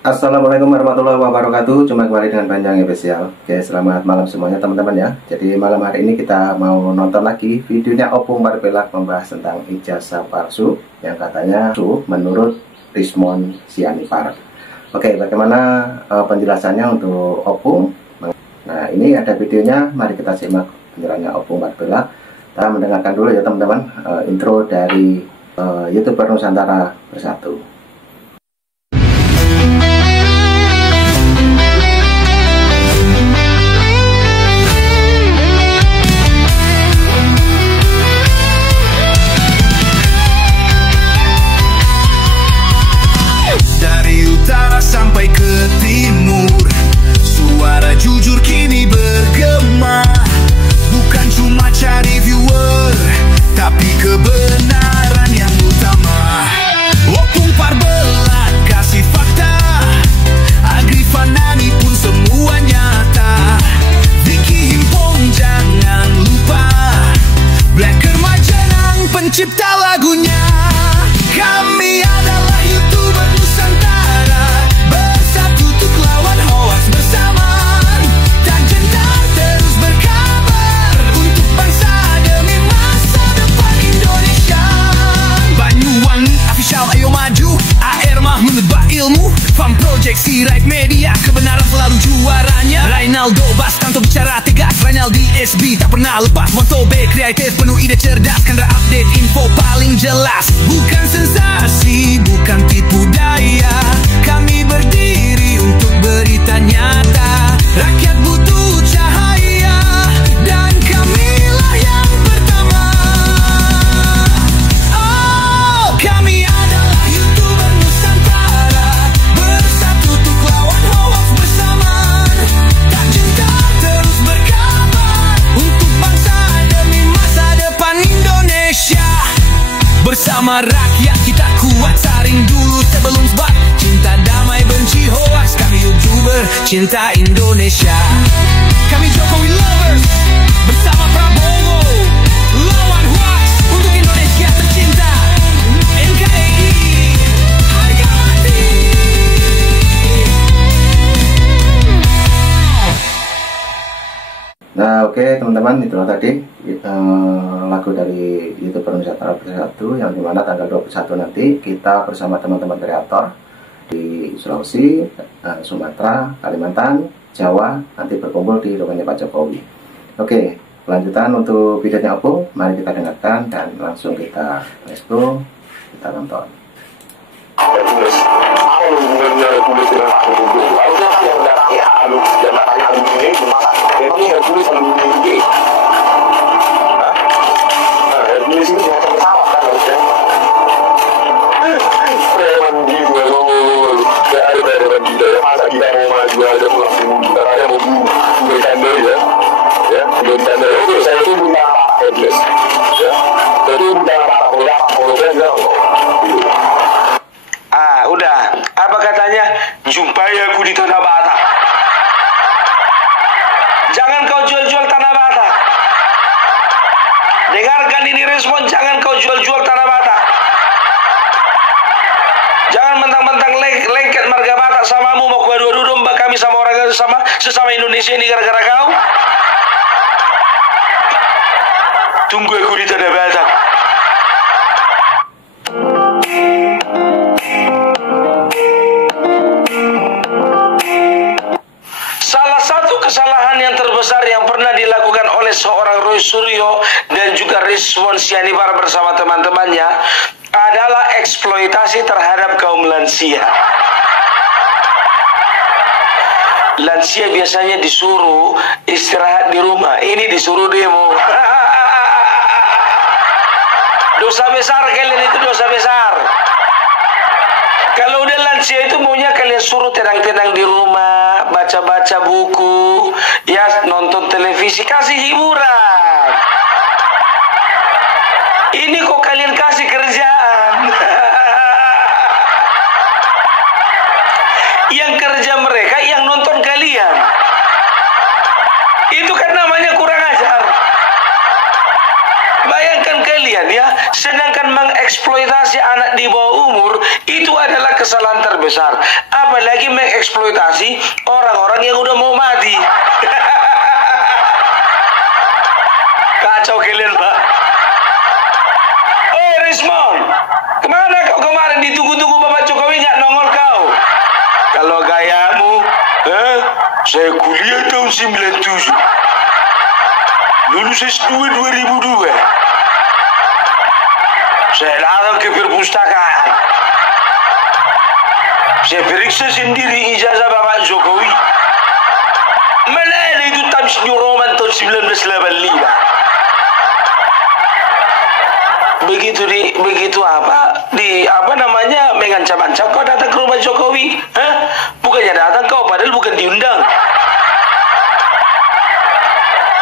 Assalamualaikum warahmatullahi wabarakatuh. Jumpa kembali dengan Panjang Spesial. Oke, selamat malam semuanya teman-teman ya. Jadi malam hari ini kita mau nonton lagi videonya Opung Barbelak membahas tentang ijazah palsu yang katanya palsu menurut Rismond Sianipar. Oke, bagaimana penjelasannya untuk Opung? Nah, ini ada videonya. Mari kita simak penjelasannya Opung Barbelak. Kita mendengarkan dulu ya teman-teman intro dari YouTuber Nusantara Bersatu. Sampai ke timur, suara jujur kini bergema. Bukan cuma cari viewer, tapi kebenaran yang utama. Opung Barbelak kasih fakta, Agri Fanani pun semua nyata. Vicky Himpong jangan lupa, Blacker Majenang pencipta lagunya. Kami adalah YouTuber Nusantara, bersatu untuk lawan hoax bersamaan. Dan gencar terus berkabar untuk bangsa demi masa depan Indonesia. Banyuwangi official ayo maju, AR Mahmud ilmu, Fam Project Sirait Media, kebenaran selalu juaranya. Ronaldo Bastanto bicara tegas, Ronaldi SB tak pernah lepas moto B kreatif penuh ide cerdas, karena update info paling jelas. Bukan sensasi, bukan tipu daya, kami berdiri untuk berita nyata. Rakyat butuh cahaya, dan kamilah yang pertama. Oh, kami adalah YouTuber Nusantara, bersatu untuk lawan hoax bersamaan. Tak gentar terus berkabar untuk bangsa demi masa depan Indonesia. Bersama rakyat kita kuat, saring dulu sebelum sebat. Cinta damai benci hoax, kami YouTuber cinta Indonesia. Kami Jokowi lovers, bersama Prabowo lawan hoax untuk Indonesia tercinta. NKRI harga mati. Nah, oke teman-teman, itulah tadi lagu dari YouTuber Nusantara Bersatu, yang dimana tanggal 21 nanti kita bersama teman-teman kreator di Sulawesi, Sumatera, Kalimantan, Jawa nanti berkumpul di rumahnya Pak Jokowi. Oke, lanjutan untuk videonya Opung, mari kita dengarkan dan langsung kita let's go, kita nonton. Udah, apa katanya? Jumpai aku di Tanah Batak. Jangan kau jual-jual Tanah Batak. Dengarkan ini respon, jangan kau jual-jual Tanah Batak. Jangan mentang-mentang lengket marga Batak samamu, mau adu-adu domba kami sama orang sesama Indonesia ini gara-gara kau. Tunggu aku di Tanah Batak. Salah satu kesalahan yang terbesar yang pernah dilakukan oleh seorang Roy Suryo dan juga Rismond Sianipar bersama teman-temannya adalah eksploitasi terhadap kaum lansia. Lansia biasanya disuruh istirahat di rumah, ini disuruh demo. Dosa besar kalian itu, dosa besar. Kalau udah lansia itu maunya kalian suruh tenang-tenang di rumah, baca-baca buku, ya nonton televisi, kasih hiburan. Ini kok kalian kasih kerjaan. Yang kerja mereka, yang nonton kalian. Itu kan namanya kurang ajar. Bayangkan Bayangkan kalian ya, sedangkan mengeksploitasi anak di bawah umur itu adalah kesalahan terbesar. Apalagi mengeksploitasi orang-orang yang udah mau mati. Kacau kalian, Pak. Oh, Rismon, kemana kau kemarin? Ditunggu-tunggu Bapak Jokowi nggak nongol kau. Kalau gayamu, saya kuliah tahun 97. Lulus S2 2002. Saya datang ke perpustakaan. Saya periksa sendiri ijazah Bapak Jokowi. Mana ada itu Times New Roman tahun 1985. Begitu apa namanya mengancam-ancam kau datang ke rumah Jokowi. Bukannya datang kau, padahal bukan diundang.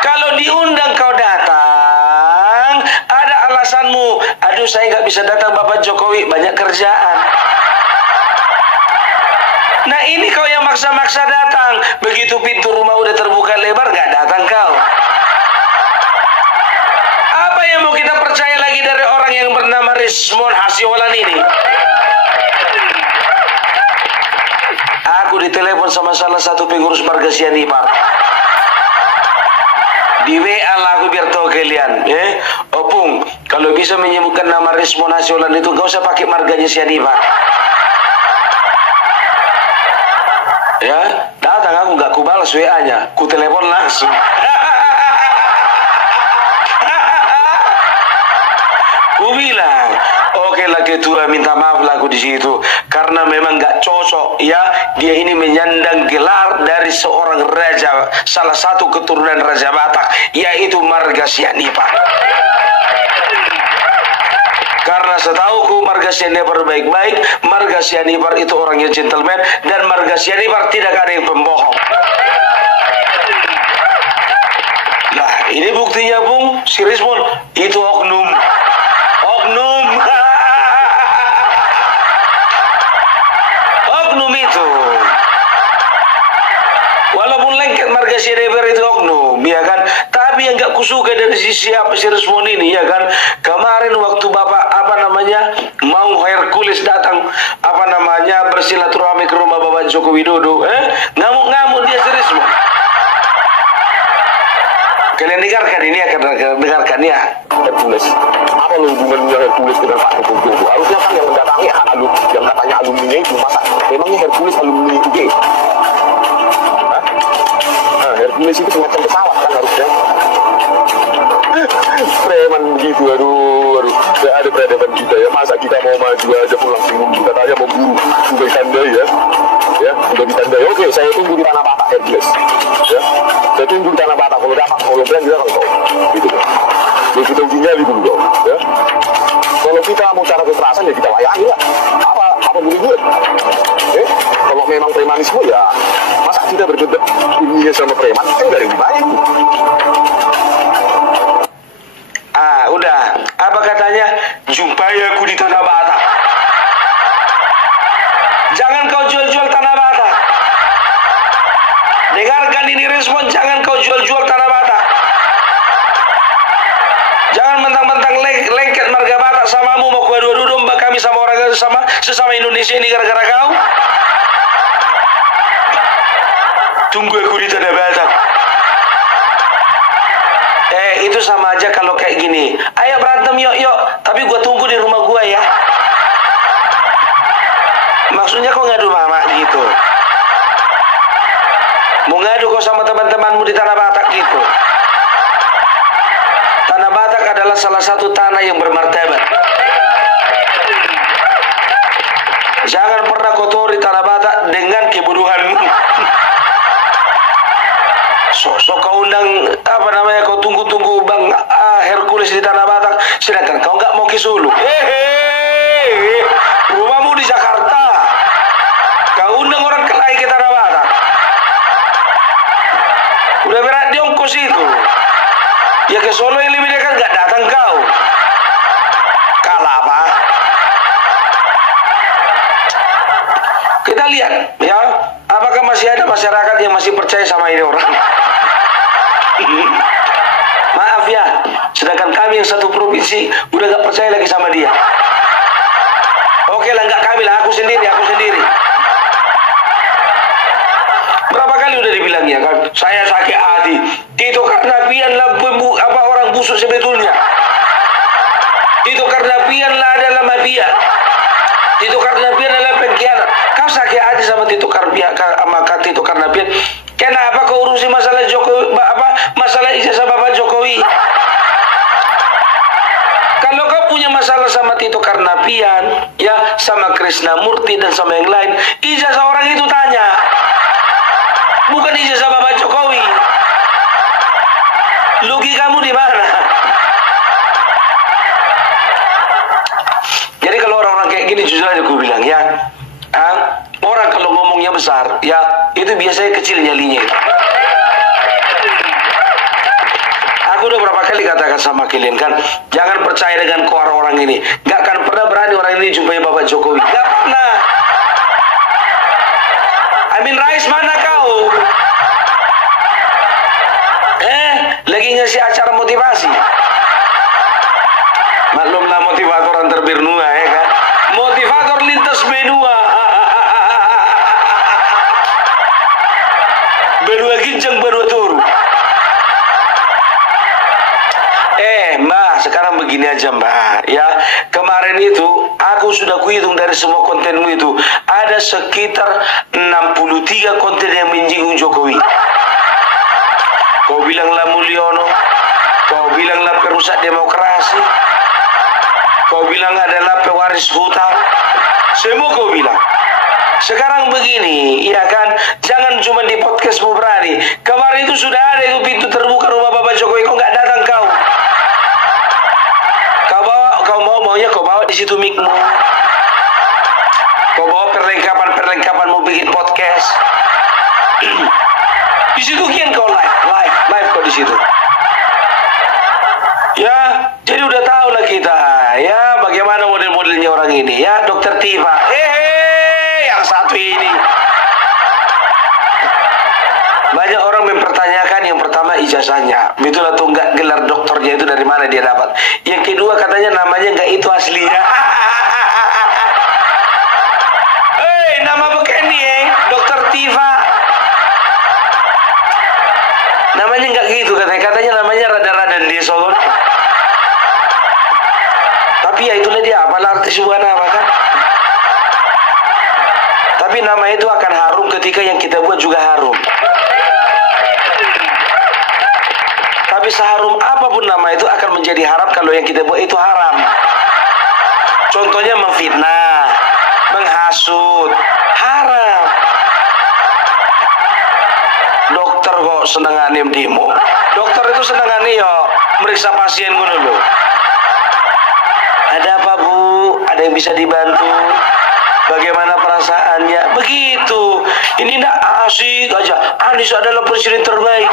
Kalau diundang kau datang, ada alasanmu. Aduh, saya nggak bisa datang Bapak Jokowi, banyak kerjaan. Nah, ini kau yang maksa-maksa datang. Begitu pintu rumah udah terbuka lebar, nggak datang kau. Apa yang mau kita percaya lagi dari orang yang bernama Rismon Hasyolan ini? Aku ditelepon sama salah satu pengurus marga Sianipar. Di WA lah aku biar tahu kalian. Opung, kalau bisa menyebutkan nama Rismon Hasyolan itu gak usah pakai marganya Sianipar. Ya, datang aku gak kubalas WA-nya, ku telepon langsung. Ku bilang, oke lah ketua, minta maaf lah aku di situ karena memang gak cocok ya, dia ini menyandang gelar dari seorang raja, salah satu keturunan Raja Batak, yaitu marga Sianipar. Karena setauku marga Sianipar baik-baik, marga Sianipar itu orangnya gentleman, dan marga Sianipar tidak ada yang pembohong. Nah, ini buktinya, Bung, si Rismon itu oknum. Oknum itu. Walaupun lengket marga Sianipar itu oknum, ya kan? Tapi yang gak kusuka dari siapa si Rismon ini, ya kan? Kemarin waktu Bapak mau Hercules datang bersilaturahmi ke rumah Bapak Joko Widodo, ngamuk-ngamuk dia si Rismon. Kalian dengarkan ini, akan dengarkan ya. Hercules, apa lo hubungannya Hercules dengan Pak Jokowi? Harusnya kan yang mendatangi yang katanya alumni itu, masa memangnya Hercules alumni UG? Nah, Hercules itu semacam pesawat kan harusnya. Preman begitu, aduh, gak ada peradaban kita ya. Masa kita mau maju aja pulang seminggu, katanya mau buru, sudah ditandai ya, sudah ditandai. Oke, saya tunggu di Tanah Batak Hercules, ya, saya tunggu di Tanah Batak. Kalau dapat, kalau brand kita kalau gitu, jadi kita uji nyali dulu dong, ya. Kalau kita mau cara kekerasan ya kita layani lah. Apa boleh buat? Kalau memang premanisme ya, masa kita berdebat dunia sama preman kan gak ada yang baik. Udah, apa katanya? Jumpai aku di Tanah Batak. Jangan kau jual-jual Tanah Batak. Dengarkan ini Rismon, jangan kau jual-jual Tanah Batak. Jangan mentang-mentang lengket marga Batak samamu, mau adu-adu domba kami sama orang sesama Indonesia ini gara-gara kau. Tunggu aku di Tanah Batak. Itu sama aja kalau kayak gini. Ayo berantem yuk, tapi gua tunggu di rumah gua ya. Maksudnya kok ngadu mama gitu. Mau ngadu kok sama teman-temanmu di Tanah Batak gitu. Tanah Batak adalah salah satu tanah yang bermartabat. Jangan pernah kotori Tanah Batak dengan kebodohanmu. Sosok kau undang kau tunggu-tunggu Bang Hercules di Tanah Batak, sedangkan kau nggak mau ke Solo. Rumahmu di Jakarta, kau undang orang kelahi ke Tanah Batak. Udah berat di ongkos itu. Ya ke Solo yang lebih dekat nggak datang kau. Kalah apa? Kita lihat ya, apakah masih ada masyarakat yang masih percaya sama ini orang. Maaf ya, Sedangkan kami yang satu provinsi udah gak percaya lagi sama dia. Oke lah, nggak kami lah, aku sendiri. Berapa kali udah dibilangnya kan, saya sakit hati. Tito Karnavian lah orang busuk sebetulnya. Tito Karnavian lah adalah mafia. Tito Karnavian adalah pengkhianat. Kau sakit hati sama Tito Karnavian. Kenapa kau urusi masalah Jokowi, masalah ijazah Bapak Jokowi? Kalau kau punya masalah sama Tito Karnavian, ya sama Krisnamurti dan sama yang lain, ijazah orang itu tanya, bukan ijazah Bapak Jokowi. Logikamu di mana? Jadi kalau orang-orang kayak gini, jujur aja aku bilang ya, orang kalau ngomongnya besar, ya itu biasanya kecil nyalinya. Aku udah berapa kali katakan sama kalian kan, jangan percaya dengan koar orang ini. Gak akan pernah berani orang ini jumpai Bapak Jokowi. Gak pernah. Amin Rais, mana kau? Lagi ngasih acara motivasi. Maklumlah motivator antar benua ya kan. Motivator lintas benua. Benua Ginjang, benua Turu. Mbak, sekarang begini aja Mbak, ya kemarin itu aku sudah kuhitung dari semua kontenmu itu ada sekitar 63 konten yang menyinggung Jokowi. Kau bilanglah Mulyono, kau bilanglah perusak demokrasi, kau bilang adalah pewaris hutang, semua kau bilang. Sekarang begini, ya kan, jangan cuma di podcastmu berani. Kemarin itu sudah ada itu pintu terbuka rumah Bapak Jokowi, kau nggak datang kau. Kau bawa di situ mic-mu. Kau bawa perlengkapan mau bikin podcast. Di situ kian kau live kau di situ. Ya, jadi udah tahu lah kita ya bagaimana model-modelnya orang ini ya, Dokter Tiva. Yang satu ini. Banyak orang mempertanyakan yang pertama ijazahnya, itulah tunggak gelar doktornya itu dari mana dia dapat. Yang kedua katanya namanya nggak itu aslinya. Nama begini Dokter Tiva. Namanya nggak gitu katanya namanya rada-rada di Solo. Tapi ya itulah dia, apalah arti sebuah nama kan. Tapi nama itu akan harum ketika yang kita buat juga harum. Tapi seharum apapun nama itu akan menjadi haram kalau yang kita buat itu haram. Contohnya memfitnah, menghasut, haram. Dokter kok senengane demo. Dokter itu senengane yo meriksa pasien ngono lho. Ada apa Bu? Ada yang bisa dibantu? Bagaimana perasaannya? Begitu. Ini ndak asik aja. Anies adalah presiden terbaik.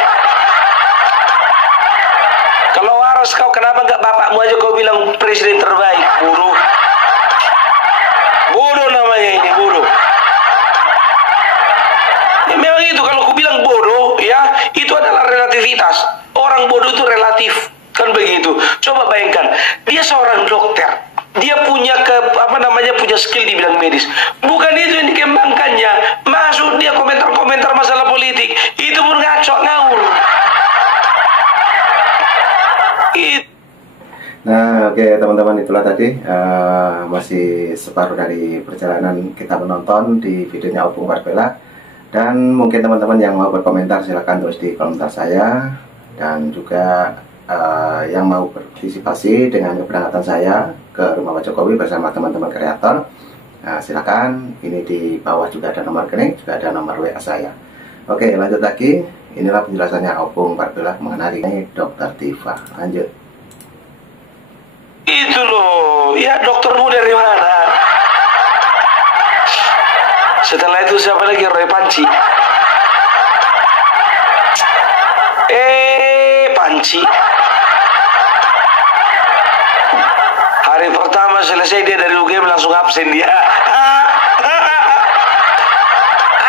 Kalau waras kau, kenapa nggak bapakmu aja kau bilang presiden terbaik? Bodoh namanya ini, bodoh. Ya memang itu, kalau aku bilang bodoh ya itu adalah relativitas. Orang bodoh itu relatif, kan begitu. Coba bayangkan, dia seorang dokter, dia punya punya skill di bidang medis. Bukan itu yang dikembangkannya. Masuk dia komentar-komentar masalah politik, itu pun ngaco ngawur. Nah, oke teman-teman, itulah tadi masih separuh dari perjalanan kita menonton di videonya Opung Barbella. Dan mungkin teman-teman yang mau berkomentar silahkan tulis di komentar saya. Dan juga yang mau berpartisipasi dengan keberangkatan saya ke rumah Pak Jokowi bersama teman-teman kreator, silakan. Ini di bawah juga ada nomor rekening, juga ada nomor WA saya. Oke, lanjut lagi. Inilah penjelasannya Opung Barbella mengenai Dokter Tiva. Lanjut. Itu loh, ya doktermu dari mana? Setelah itu siapa lagi? Roy Panci. Panci. Hari pertama selesai dia dari UGM langsung absen dia.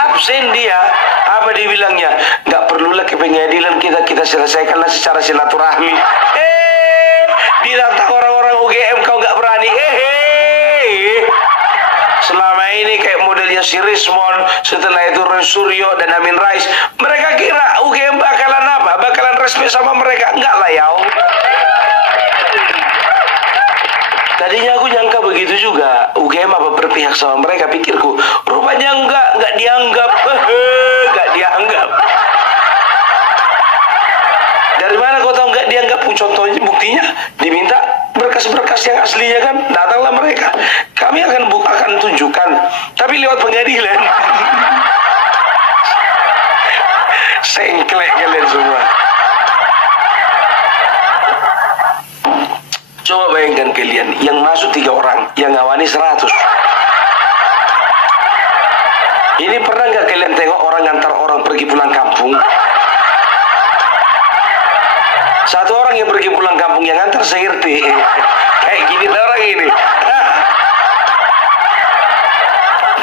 Absen dia. Apa dibilangnya? Nggak perlulah ke pengadilan, kita selesaikanlah secara silaturahmi. Ditantang orang-orang UGM kau nggak berani. Selama ini kayak modelnya si Rismon, setelah itu Roy Suryo dan Amin Rais, mereka kira UGM bakalan apa? Bakalan respect sama mereka? Enggak lah ya. Tadinya aku nyangka begitu juga. UGM apa berpihak sama mereka, pikirku. Rupanya enggak dianggap. Enggak dianggap. Dari mana kau tahu nggak dianggap? Contohnya, buktinya diminta berkas-berkas yang aslinya kan, datanglah mereka. Kami akan tunjukkan, tapi lewat pengadilan. Sengklek kalian semua. Coba bayangkan kalian, yang masuk 3 orang, yang ngawani 100. Ini pernah nggak kalian tengok orang ngantar orang pergi pulang kampung? Satu orang yang pergi pulang kampung yang ngantar se-RT. Kayak gini orang ini.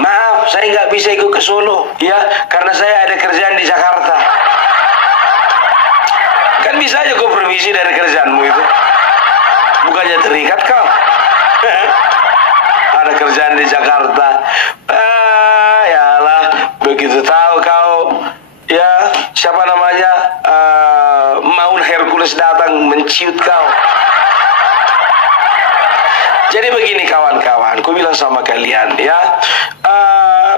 Maaf, saya nggak bisa ikut ke Solo, ya, karena saya ada kerjaan di Jakarta. Kan bisa aja kau permisi dari kerjaanmu itu. Bukannya terikat kau. Ada kerjaan di Jakarta. Yalah, begitu tahu kau, ya, siapa namanya, Maun Hercules datang menciut kau. Jadi begini kawan-kawan, ku bilang sama kalian, ya,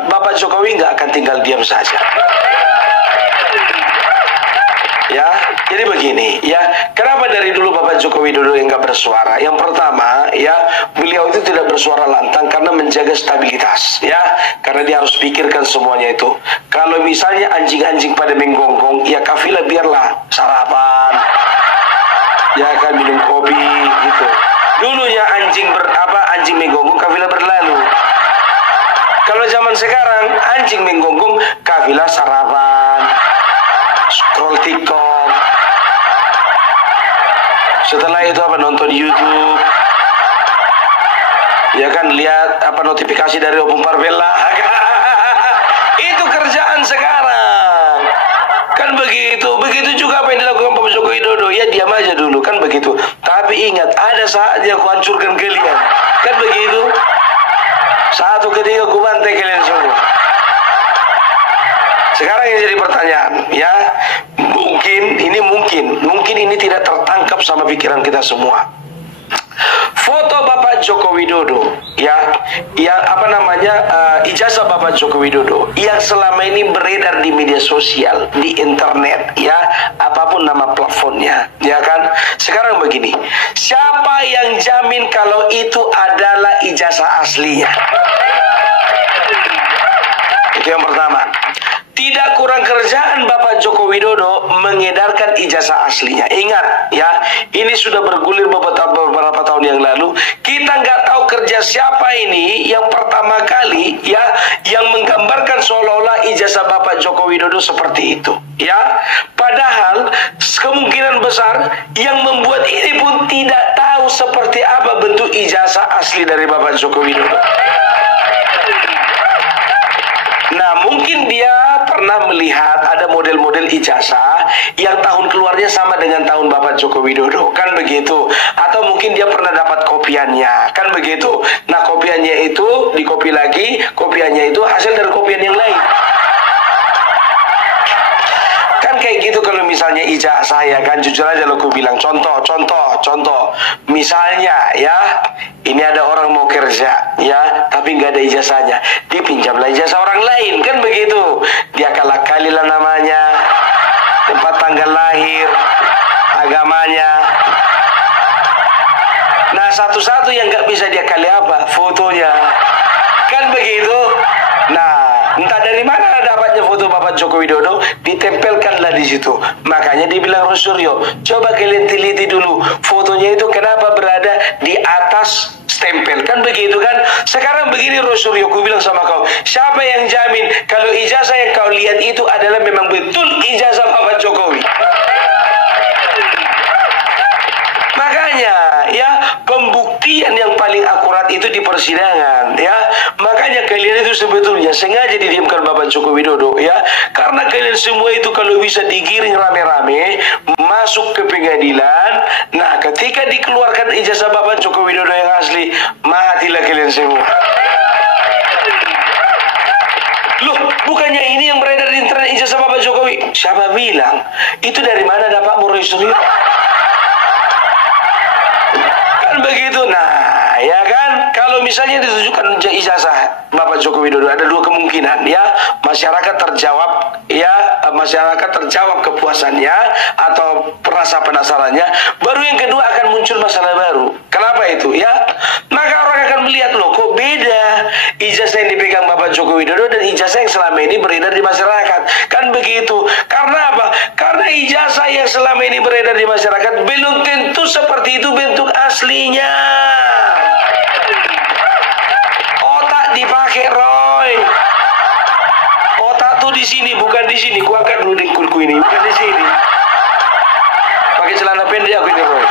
Bapak Jokowi nggak akan tinggal diam saja. Ya, jadi begini, ya, kenapa dari dulu Bapak Joko Widodo yang nggak bersuara? Yang pertama, ya, beliau itu tidak bersuara lantang karena menjaga stabilitas, ya, karena dia harus pikirkan semuanya itu. Kalau misalnya anjing-anjing pada menggonggong, ya kafilah biarlah sarapan, ya kan, minum kopi, gitu. Dulunya anjing menggonggong, kafilah berlalu. Kalau zaman sekarang anjing menggonggong, kafilah sarapan, scroll TikTok, setelah itu apa, nonton YouTube, ya kan, lihat apa notifikasi dari Opung Parvella. Itu kerjaan sekarang kan, begitu juga apa yang dilakukan Bapak Joko Widodo, ya diam aja dulu kan, begitu. Tapi ingat, ada saatnya aku hancurkan kalian kan, begitu. Satu ketika aku bantai kalian semua. Sekarang yang jadi pertanyaan, ya, mungkin ini tidak tertangkap sama pikiran kita semua. Foto Bapak Joko Widodo, ya, yang apa namanya, ijazah Bapak Joko Widodo yang selama ini beredar di media sosial, di internet, ya, apapun nama platformnya, ya kan. Sekarang begini, siapa yang jamin kalau itu adalah ijazah aslinya? Itu yang pertama. Tidak kurang kerjaan Bapak Joko Widodo mengedarkan ijazah aslinya. Ingat, ya, ini sudah bergulir beberapa tahun yang lalu. Kita nggak tahu kerja siapa ini yang pertama kali, ya, yang menggambarkan seolah-olah ijazah Bapak Joko Widodo seperti itu, ya. Padahal kemungkinan besar yang membuat ini pun tidak tahu seperti apa bentuk ijazah asli dari Bapak Joko Widodo. Nah, mungkin dia pernah melihat ada model-model ijazah yang tahun keluarnya sama dengan tahun Bapak Joko Widodo, kan begitu. Atau mungkin dia pernah dapat kopiannya, kan begitu. Nah, kopiannya itu dikopi lagi, kopiannya itu hasil dari kopian yang lain. Kan kayak gitu kalau misalnya ijazah, ya kan, jujur aja lo, aku bilang contoh. Misalnya, ya, ini ada orang mau kerja, ya, tapi nggak ada ijazahnya, dipinjamlah ijazah orang lain, kan begitu. Dia kalilah namanya, tempat tanggal lahir, agamanya. Nah, satu-satu yang nggak bisa dia kali apa? Fotonya, kan begitu. Nah, entah dari mana dapatnya foto Bapak Joko Widodo, ditempelkanlah di situ. Makanya dibilang Roy Suryo, coba kalian teliti dulu fotonya itu kenapa berada di atas stempel, kan begitu kan. Sekarang begini Roy Suryo, ku bilang sama kau, siapa yang jamin kalau ijazah yang kau lihat itu adalah memang betul ijazah Bapak Jokowi? Makanya, ya, pembuktian yang paling akurat itu di persidangan, ya. Makanya kalian Presiden itu sebetulnya sengaja didiamkan Bapak Joko Widodo ya, karena kalian semua itu kalau bisa digiring rame-rame masuk ke pengadilan. Nah, ketika dikeluarkan ijazah Bapak Joko Widodo yang asli, matilah kalian semua. Loh, bukannya ini yang beredar di internet ijazah Bapak Jokowi? Siapa bilang? Itu dari mana dapat Roy Suryo? Kan begitu. Nah, ya kan? Kalau misalnya ditujukan ijazah Bapak Joko Widodo, ada dua kemungkinan ya. Masyarakat terjawab ya, masyarakat terjawab kepuasannya atau rasa penasarannya. Baru yang kedua akan muncul masalah baru. Kenapa itu ya? Maka orang akan melihat, loh kok beda ijazah yang dipegang Bapak Joko Widodo dan ijazah yang selama ini beredar di masyarakat. Kan begitu. Karena apa? Karena ijazah yang selama ini beredar di masyarakat belum tentu seperti itu bentuk aslinya. Otak dipakai, Roy. Otak tuh di sini, bukan di sini. Ku angkat dulu dengkulku ini, bukan di sini. Pakai celana pendek aku ini, Roy.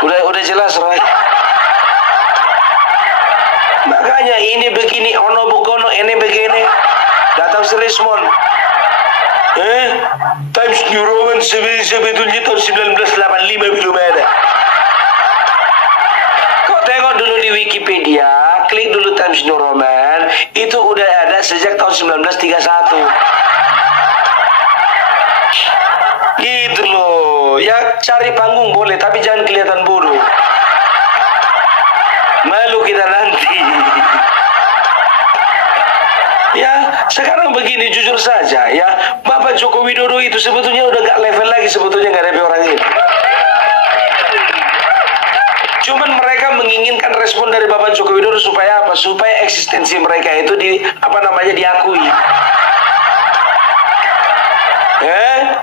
Udah jelas, Roy. Makanya ini begini, ono bukono, ini begini. Datang si Rismon. Times New Roman sebetulnya tahun 1985 belum ada. Kok tengok dulu di Wikipedia, klik dulu Times New Roman, itu udah ada sejak tahun 1931. Gitu loh. Ya cari panggung boleh, tapi jangan kelihatan bodoh. Malu kita nanti. Ya, sekarang begini, jujur saja ya, Bapak Joko Widodo itu sebetulnya udah gak level lagi sebetulnya nggak ada orang ini. Cuman mereka menginginkan respon dari Bapak Joko Widodo supaya apa? Supaya eksistensi mereka itu diakui.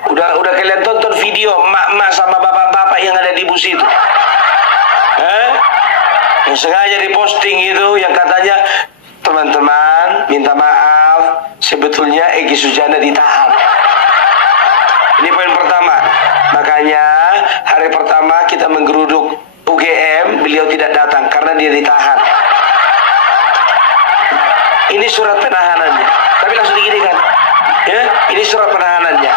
Udah kalian tonton video emak-emak sama bapak-bapak yang ada di bus itu? Yang sengaja diposting itu, yang katanya teman-teman minta maaf, sebetulnya Egy Sujana ditahan. Ini poin pertama. Makanya hari pertama kita menggeruduk UGM, beliau tidak datang karena dia ditahan. Ini surat penahanannya, tapi langsung diginikan ya, ini surat penahanannya.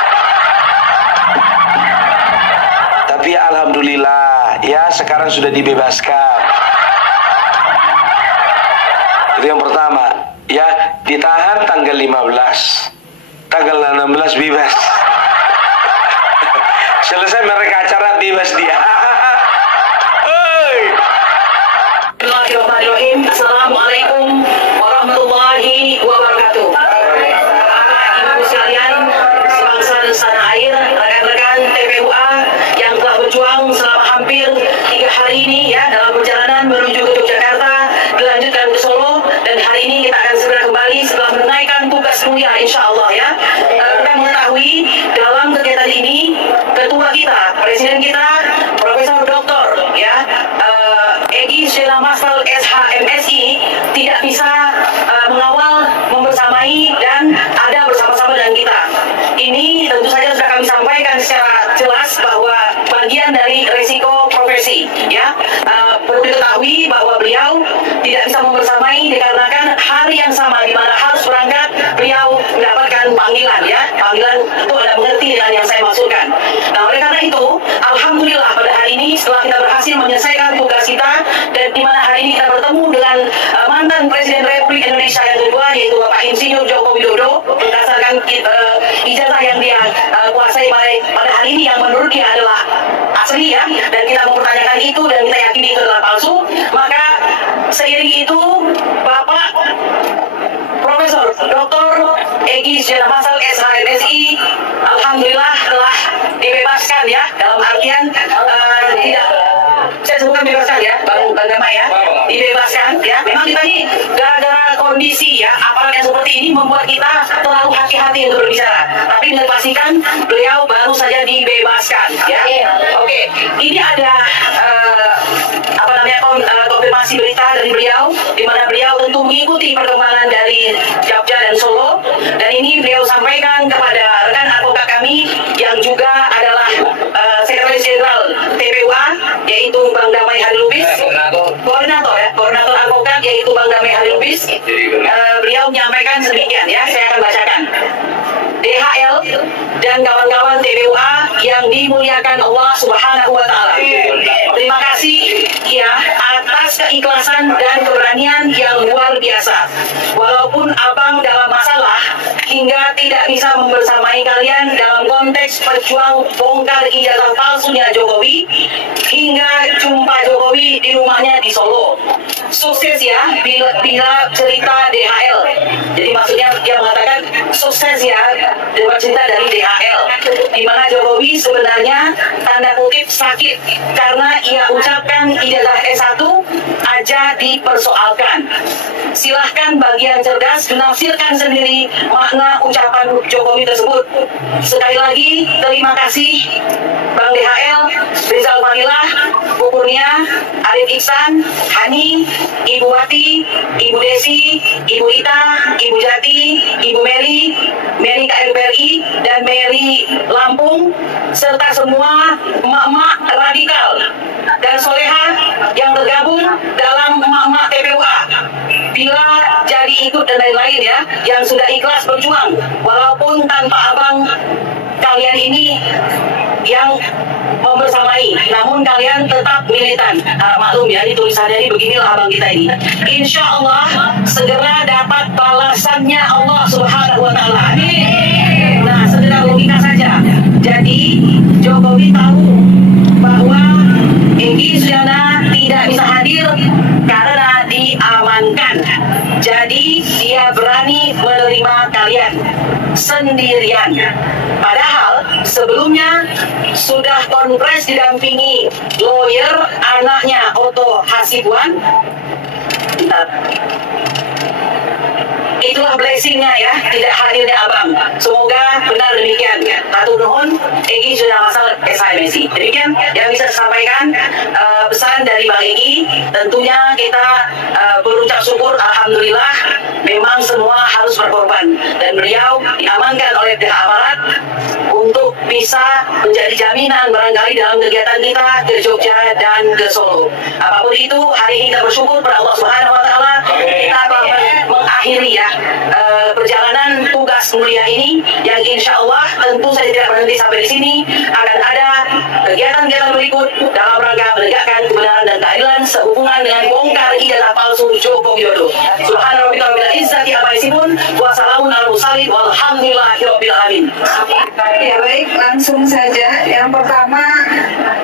Tapi ya alhamdulillah ya, sekarang sudah dibebaskan. Itu yang pertama ya, ditahan tanggal 15, tanggal 16 bebas. Selesai mereka acara, bebas dia. Bismillahirrahmanirrahim. Assalamualaikum warahmatullahi wabarakatuh. Ibu sekalian, sebangsa dan setanah air, rekan-rekan TPUA yang telah berjuang selama hampir 3 hari ini ya dalam perjalanan menuju ke Yogyakarta, dilanjutkan ke Solo, dan hari ini kita akan segera kembali setelah menunaikan tugas mulia insyaallah ya. Kita mengetahui dalam kegiatan ini ketua kita, presiden kita, Profesor Dr. ya Egy Sujana Masal SHMSI tidak bisa mengawal, membersamai dan ada bersama-sama dengan kita. Ini tentu saja sudah kami sampaikan secara jelas bahwa bagian dari resiko profesi ya. Perlu diketahui bahwa beliau tidak bisa membersamai dikarenakan hari yang sama di mana harus berangkat, beliau mendapatkan panggilan ya. Panggilan itu Anda mengerti dengan yang saya maksudkan. Nah, oleh karena itu, alhamdulillah pada hari ini setelah kita berhasil menyelesaikan tugas kita, dan di mana hari ini kita bertemu dengan mantan Presiden Republik Indonesia yang kedua, yaitu Bapak Insinyur Joko Widodo, berdasarkan ijazah yang dia kuasai pada hari ini yang menurut dia adalah asli ya, dan kita mempertanyakan itu dan kita yakini itu adalah palsu. Maka seiring itu Bapak Profesor Dr. Egy Sujana Masal SHMSI alhamdulillah telah dibebaskan ya, dalam artian tidak, saya sebutkan bebaskan ya Bang Damai ya, dibebaskan ya. Memang kita ini gara-gara kondisi ya aparat yang seperti ini membuat kita terlalu hati-hati untuk berbicara, tapi dengan pastikan beliau baru saja dibebaskan ya. Oke, ini ada konfirmasi berita dari beliau, di mana beliau tentu mengikuti perkembangan dari Jogja dan Solo, dan ini beliau sampaikan kepada rekan advokat kami yang juga adalah Sekretaris Jenderal TPUA, yaitu Bang Damai Hadilubis, koordinator advokat Pusat yaitu Bang Damai Hari Lubis. Beliau menyampaikan demikian ya, saya akan bacakan. DHL dan kawan-kawan TPUA yang dimuliakan Allah Subhanahu wa Ta'ala. Terima kasih ya atas keikhlasan dan keberanian yang luar biasa. Walaupun abang dalam masalah hingga tidak bisa membersamai kalian dalam konteks perjuang bongkar ijazah palsunya Jokowi hingga jumpa Jokowi di rumahnya di Solo. Sukses ya bila cerita DHL. Jadi maksudnya dia mengatakan sukses ya dapat cerita dari DHL, di mana Jokowi sebenarnya tanda kutip sakit karena ia ucapkan ijazah S1 aja dipersoalkan. Silahkan bagi yang cerdas menafsirkan sendiri makna ucapan Jokowi tersebut. Sekali lagi terima kasih Bang DHL, Rizal Fadilah, Bu Kurnia, Arif Iksan, Hani, Ibu Wati, Ibu Desi, Ibu Ita, Ibu Jati, Ibu Mary, Mary KRPRI, dan Mary Lampung, serta semua emak-emak radikal dan soleha yang tergabung dalam emak-emak TPUA. Bila jadi ikut dan lain-lain ya, yang sudah ikhlas berjuang, walaupun tanpa abang kalian ini yang membersamai, namun kalian tetap militan. Maklum ya, ini tulisannya ini beginilah abang kita ini. Insya Allah segera dapat balasannya Allah Subhanahu wa Ta'ala. Nah, segera logika saja. Jadi Jokowi tahu bahwa Egy Sujana tidak bisa hadir karena diamankan. Jadi dia berani menerima kalian sendirian. Padahal sebelumnya sudah konfres didampingi lawyer anaknya Otto Hasibuan. Bentar. Itulah blessingnya ya, tidak hadirnya abang. Semoga benar demikian. Hatur nuhun, Egy sudah masal SHMSI. Demikian yang bisa saya sampaikan pesan dari Bang Egy. Tentunya kita berucap syukur, alhamdulillah. Memang semua harus berkorban dan beliau diamankan oleh pihak aparat untuk bisa menjadi jaminan barangkali dalam kegiatan kita ke Jogja dan ke Solo. Apapun itu, hari ini kita bersyukur pada Allah Subhanahu wa Ta'ala. Kita akan mengakhiri ya perjalanan tugas mulia ini yang insya Allah tentu saja tidak berhenti sampai di sini. Akan ada kegiatan-kegiatan berikut dalam rangka menegakkan kebenaran dan keadilan sehubungan dengan bongkar ijazah palsu Joko Widodo. Subhanallah rabbil izzati amma yasifun wa salamun alal mursalin walhamdulillahirabbil alamin. Ya baik, langsung saja. Yang pertama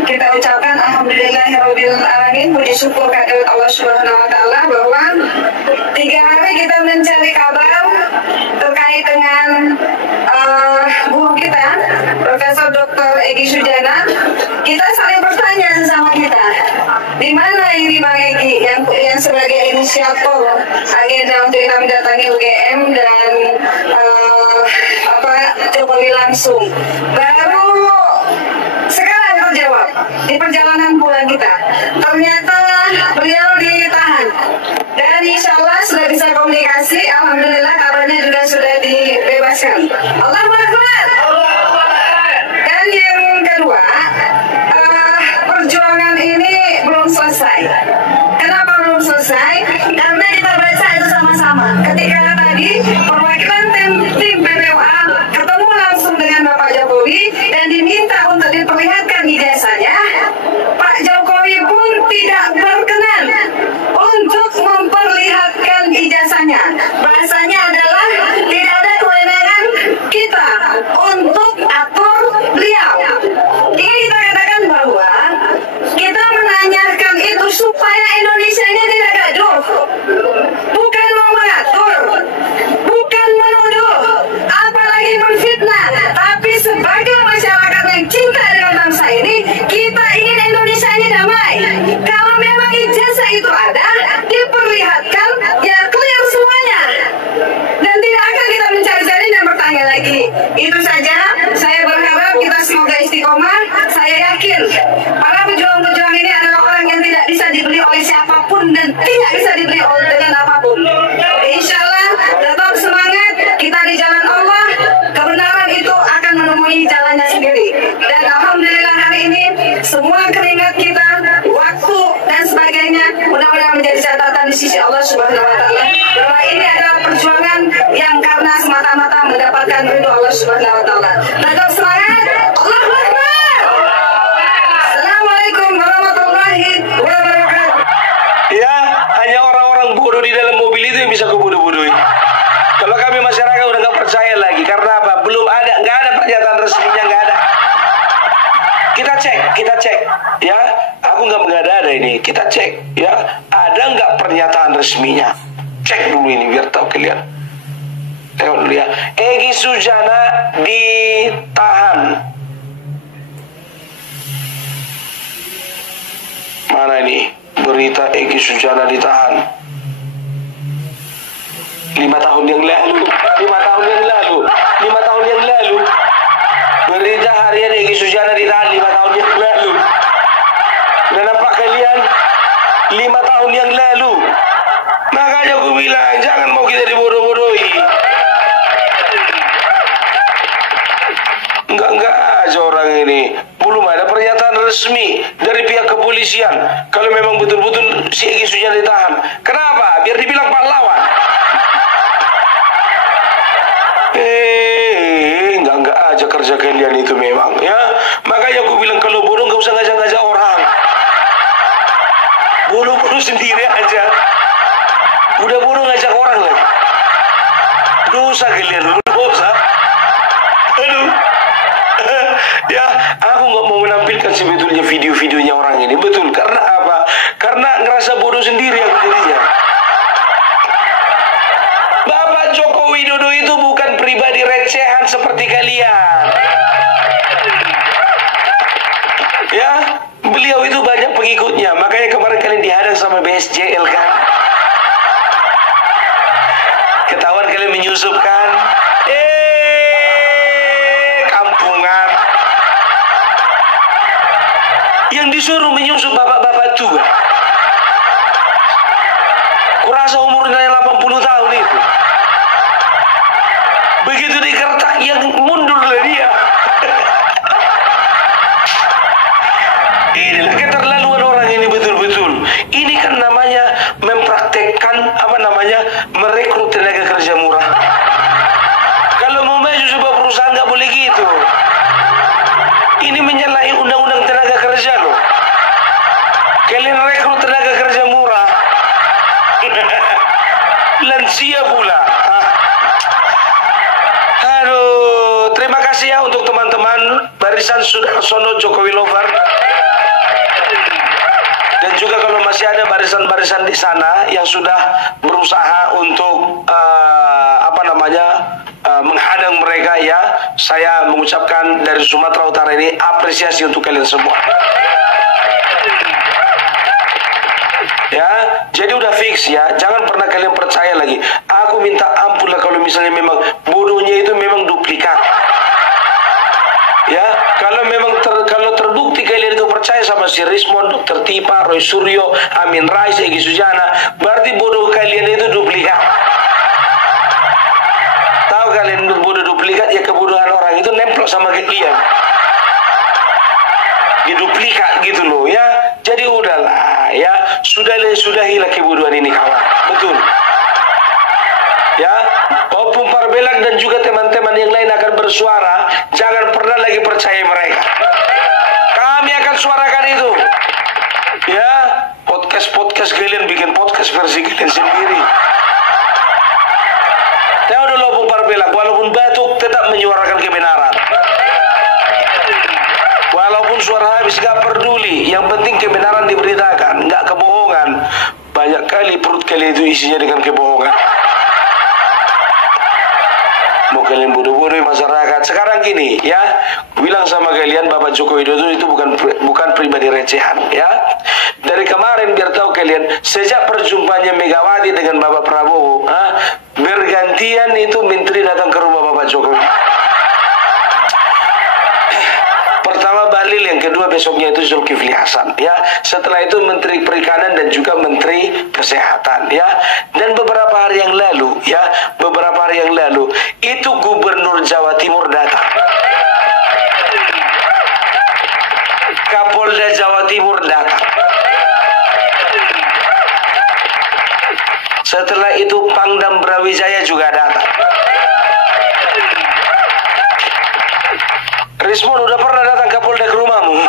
kita ucapkan alhamdulillahirabbil alamin, puji syukur kehadirat Allah Subhanahu wa Ta'ala bahwa 3 hari kita mencari kabar terkait dengan guru kita Profesor Dr. Egy Sujana. Kita saling bertanya sama kita, di mana ini Bang Egy yang sebagai inisiator agenda untuk kita mendatangi UGM dan Jokowi langsung. Baru sekarang terjawab di perjalanan pulang kita. Ternyata beliau ditahan dan insya Allah sudah bisa komunikasi. Alhamdulillah kabarnya juga sudah dibebaskan. Allahu Akbar. Dan yang kedua, perjuangan ini belum selesai. Kenapa belum selesai? Karena kita baca itu sama-sama. Ketika tadi perwakilan tim PPUA ketemu langsung dengan Bapak Jokowi dan diminta untuk diperlihatkan ijazahnya, Pak Jokowi pun tidak berkenan untuk memperlihatkan ijazahnya. Bahasanya adalah tidak ada kewenangan kita untuk atur beliau. Ini kita katakan bahwa kita menanyakan itu supaya Indonesia ini tidak gaduh, bukan mau mengatur. Subhanahu wa Ta'ala, bahwa ini adalah perjuangan yang karena semata-mata mendapatkan ridho Allah Subhanahu wa Ta'ala. Tetap semangat. Allahu Akbar. Assalamualaikum warahmatullahi wabarakatuh. Ya, hanya orang-orang bodoh di dalam mobil itu yang bisa kebodoh-bodohin. Kalau kami masyarakat udah nggak percaya lagi, karena apa? Belum ada, nggak ada pernyataan resminya, nggak ada. Kita cek, ya. Aku nggak mengada-ada ini. Kita cek, ya. Ada nggak pernyataan resminya? Cek dulu ini biar tahu kalian. Tengok dulu ya. Egy Sujana ditahan. Mana ini berita Egy Sujana ditahan? 5 tahun yang lalu. Berita harian Egy Sujana ditahan 5 tahun yang lalu. Dan nampak kalian 5 tahun yang lalu. Makanya aku bilang jangan mau kita dibodoh-bodohi. Enggak aja orang ini. Belum ada pernyataan resmi dari pihak kepolisian kalau memang betul-betul si Egy Sujana ditahan. Kenapa? Biar dibilang pahlawan. Enggak aja kerja kalian itu memang, ya. Makanya aku bilang kalau bodoh nggak usah ngajak-ngajak orang. Bodoh sendiri aja. Udah bodoh ngajak orang lagi. Dosa kalian, dosa. Aduh. Ya, aku nggak mau menampilkan sebetulnya video-videonya orang ini. Betul, karena apa? Karena ngerasa bodoh sendiri aku jadinya. Bapak Joko Widodo itu bukan pribadi recehan seperti kalian. Ya, beliau itu banyak pengikutnya. Makanya kemarin kalian dihadang sama BSJL kan. Ketahuan kalian menyusup kan. Kampungan. Yang disuruh menyusup bapak-bapak tua. Kurasa umurnya 80 tahun itu. Begitu dikertak yang mundurlah dia. Inilah keterlaluan orang ini betul-betul. Ini kan namanya mempraktekkan merekrut tenaga kerja murah. Kalau mau maju sebuah perusahaan nggak boleh gitu. Ini menyalahi undang-undang tenaga kerja loh. Kalian rekrut tenaga kerja murah. Lansia pula. Aduh, terima kasih ya untuk teman-teman barisan Sudarsono Jokowi Lover. Dan juga kalau masih ada barisan-barisan di sana yang sudah berusaha untuk menghadang mereka, ya, saya mengucapkan dari Sumatera Utara ini apresiasi untuk kalian semua. Ya, jadi udah fix ya, jangan pernah kalian percaya lagi. Aku minta ampun lah kalau misalnya memang bodohnya itu memang duplikat. Ya, kalau memang kalau terbukti kalian itu percaya sama si Rismon, Dr. Tipa, Roy Suryo, Amin Rais, Egy Sujana, berarti bodoh kalian itu duplikat. Tahu kalian bodoh duplikat, ya kebodohan orang itu nempel sama kalian. Diduplikat gitu loh ya. Jadi udahlah ya, sudahilah kebodohan ini kawan. Betul. Ya, Opung Parbelak dan juga teman-teman yang lain akan bersuara. Jangan pernah lagi percaya mereka. Kami akan suarakan itu. Ya, podcast kalian bikin podcast versi kalian sendiri. Tahu dulu Opung Parbelak, walaupun batuk tetap menyuarakan kebenaran. Walaupun suara habis gak peduli, yang penting kebenaran diberitakan, nggak kebohongan. Banyak kali perut kalian itu isinya dengan kebohongan. Mau kalian bodoh-bodoh masyarakat. Sekarang gini ya, bilang sama kalian Bapak Joko Widodo itu bukan pribadi recehan ya. Dari kemarin biar tahu kalian, sejak perjumpaannya Megawati dengan Bapak Prabowo, bergantian itu menteri datang ke rumah Bapak Jokowi. Pertama Bahlil, yang kedua besoknya itu Zulkifli Hasan ya. Setelah itu Menteri Perikanan dan juga Menteri Kesehatan ya. Dan beberapa hari yang lalu itu Gubernur Jawa Timur datang. Kapolda Jawa Timur datang. Setelah itu Pangdam Brawijaya juga datang. Rismon, udah pernah datang ke Polda ke rumahmu?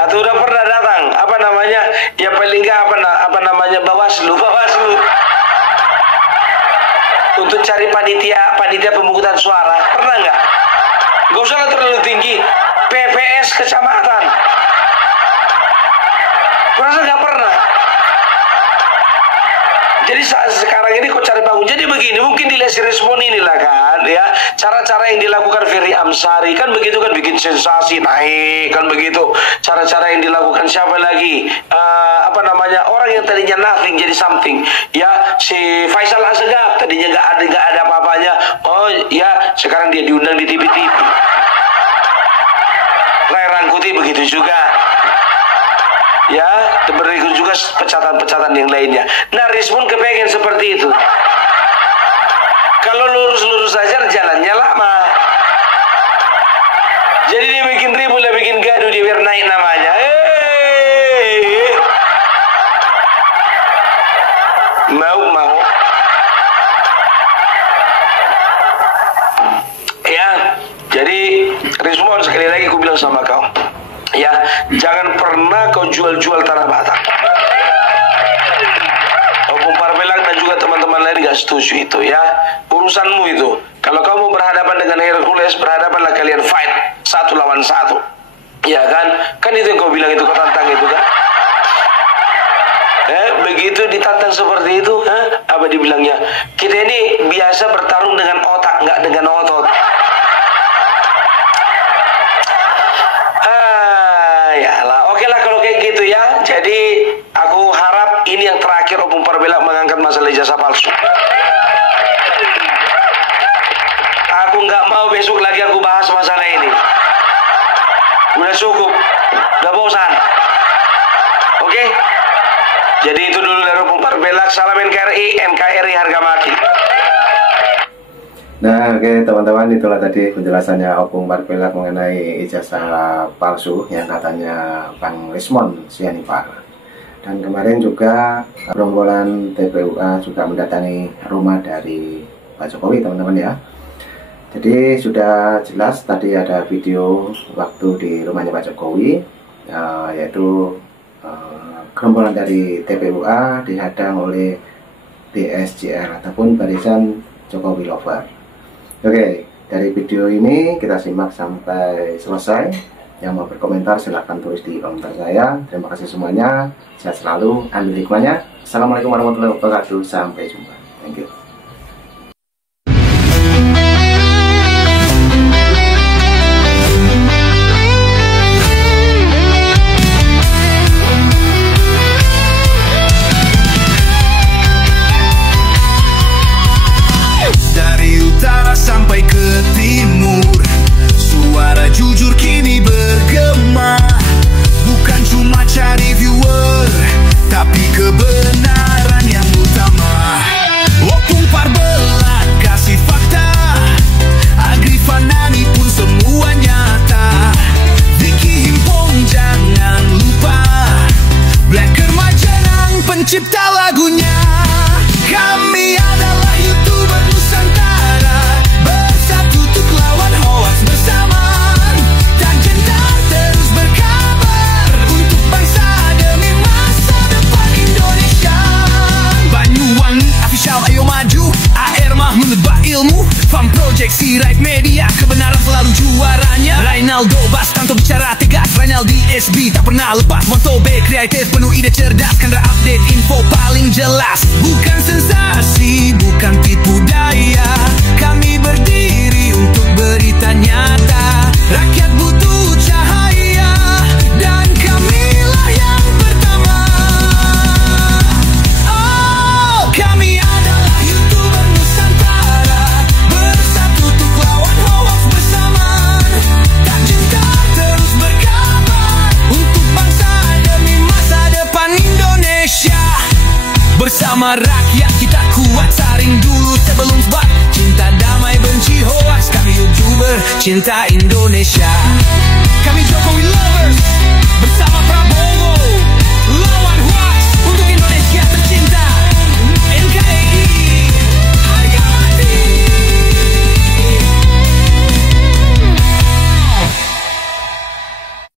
Atau udah pernah datang? Apa namanya? Ya paling nggak apa namanya Bawaslu untuk cari panitia pemungutan suara. Pernah nggak? Gak usah terlalu tinggi. PPS kecamatan. Kurasa nggak pernah. Jadi sekarang ini kok cari panggung. Jadi begini, mungkin dilihat si Respon inilah kan, ya cara-cara yang dilakukan Ferry Amsari kan begitu kan, bikin sensasi naik kan begitu. Cara-cara yang dilakukan siapa lagi? Apa namanya, orang yang tadinya nothing jadi something. Ya si Faisal Asegaf tadinya nggak ada apa-apanya. Oh ya sekarang dia diundang di TV. Ray Rangkuti begitu juga. Ya, berikut juga pecatan-pecatan yang lainnya. Nah, Rismon kepengen seperti itu. Kalau lurus-lurus saja jalannya lama. Jadi dia bikin ribut, dia bikin gaduh, dia biar naik namanya. Mau. Ya, jadi Rismon sekali lagi aku bilang sama kau. Ya, jangan pernah kau jual-jual tanah Batak. Opung Parbelang dan juga teman-teman lain gak setuju itu ya. Urusanmu itu. Kalau kamu berhadapan dengan Hercules, berhadapanlah kalian fight 1 lawan 1. Ya kan? Kan itu yang kau bilang itu, kau tantang itu kan? Begitu ditantang seperti itu, apa dibilangnya? Kita ini biasa bertarung dengan otak, nggak dengan otot. Jadi aku harap ini yang terakhir Opung Parbelang mengangkat masalah ijazah palsu. Aku nggak mau besok lagi aku bahas masalah ini. Udah cukup, udah bosan. Oke? Jadi itu dulu dari Opung Parbelang. Salam NKRI harga mati. Nah, oke teman-teman, itulah tadi penjelasannya Opung Parbelang mengenai ijazah palsu yang katanya Bang Rismon Sianipar. Dan kemarin juga rombongan TPUA juga mendatangi rumah dari Pak Jokowi, teman-teman ya. Jadi sudah jelas tadi ada video waktu di rumahnya Pak Jokowi, yaitu rombongan dari TPUA dihadang oleh BSJR ataupun Barisan Jokowi Lover. Oke, dari video ini kita simak sampai selesai. Yang mau berkomentar silahkan tulis di komentar saya. Terima kasih semuanya. Sehat selalu, ambil hikmahnya. Assalamualaikum warahmatullahi wabarakatuh. Sampai jumpa. Thank you. Sampai ke timur, suara jujur kini bergema. Bukan cuma cari viewer, tapi kebenaran yang utama. Opung Parbelang kasih fakta, Agrifan Nani pun semua nyata. Vicky Himpong jangan lupa, Blacker Majenang pencipta lagunya. Kami adalah YouTuber Nusantara, bersatu untuk lawan hoax bersamaan. Tak gentar terus berkabar untuk bangsa demi masa depan Indonesia. Banyuwangi official ayo maju, AR Mahmud ilmu, Farm Project Sirait Media, kebenaran selalu juaranya. Rainaldo Bastanto bicara tegas, Rainaldi SB tak pernah lepas. Moto B kreatif penuh ide cerdas, Kendra update info paling jelas. Bukan sensasi, bukan tipu daya, kami berdiri untuk berita nyata. Rakyat butuh cahaya, dan kamilah yang pertama. Oh, kami adalah YouTuber Nusantara, bersatu untuk lawan hoax bersamaan. Tak gentar terus berkabar untuk bangsa demi masa depan Indonesia. Bersama rakyat kita kuat, saring dulu sebelum sebar. Cinta damai benci hoax, kami YouTuber cinta Indonesia. Kami Jokowi Love.